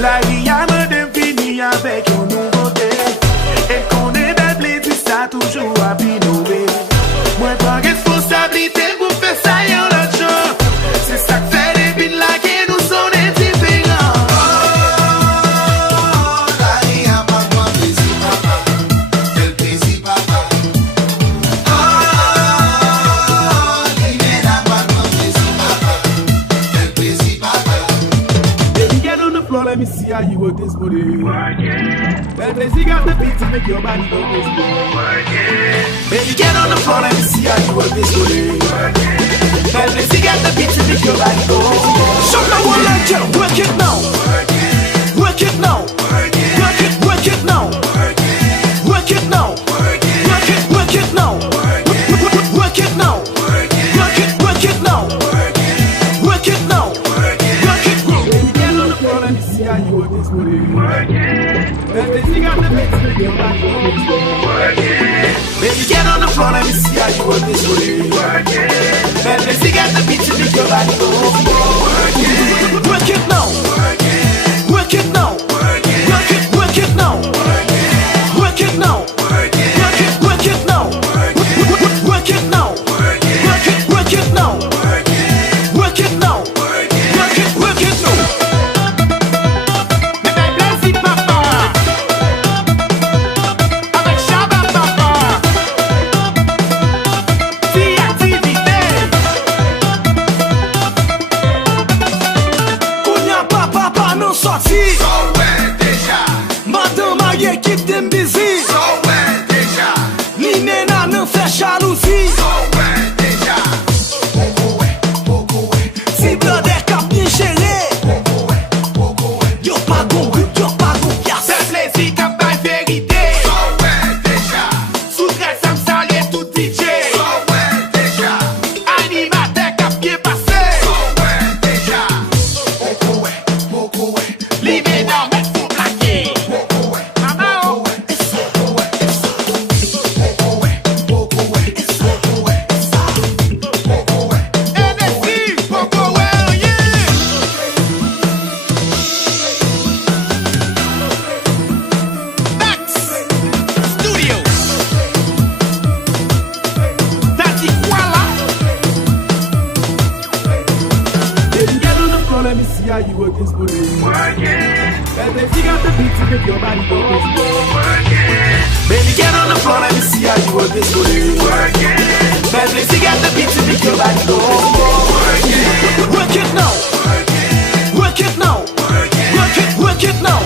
La vie a me défini avec une nouveauté. Et qu'on est belle plaisir, ça toujours à innover. Moi, pas responsabilité pour faire ça, y'en a d'autres. C'est ça que fait des billes là qui nous sont différents. Oh, la vie a pas moi plaisir, papa. Quel plaisir, papa. Oh, l'hiver n'a pas moi plaisir, papa. Quel plaisir, papa. Baby, get on the floor, let me see how you work this booty. Well, Blazy got the beat to make your body go crazy. Baby, get on the floor, let me see how you work this booty. Well, Blazy got the beat to make your body go crazy. Show me one like you, work it now. Work it now. Work it now. Work it now. Work it now. Work it now. Work it now. Work it now. Baby, get on the floor, let me see how you work this booty. Well, Blazy got the beat to make your body go crazy. Baby, get on the floor, let me see how you work this booty. Well, Blazy got the beat to make your body go crazy. Work it now. Work it now. Work it now. Work it now. Work it now. Work it now. Work it now. Work it now. Work it now. Mais ben Blazy papa, avec Chaba papa, fille activité. Kounya papa non sorti. So well déjà, Madame a équipe dem busy. so well déjà, Li nena nan fait jalousie. so well déjà. Beaucoup ouais, Si blonde cap bien géré. beaucoup ouais. Yo pas gon pias. C'est Blazy cap by vérité. So well déjà, Sous très sam salé tout DJ. so well déjà, Animateur cap bien passé. so well déjà. Beaucoup ouais, Li nena met pour plaquer. beaucoup ouais. Maman oh. NSC, Poco well, yeah. Max Studio. Tati Kuala. Baby, get on the floor, let me see how you work this booty. Well, Blazy got the beat to make your body go crazy. Baby, get on the floor, let me see how you work this booty. Well, Blazy got the beat to make your body go crazy. Work it now. Work it now. Work it now.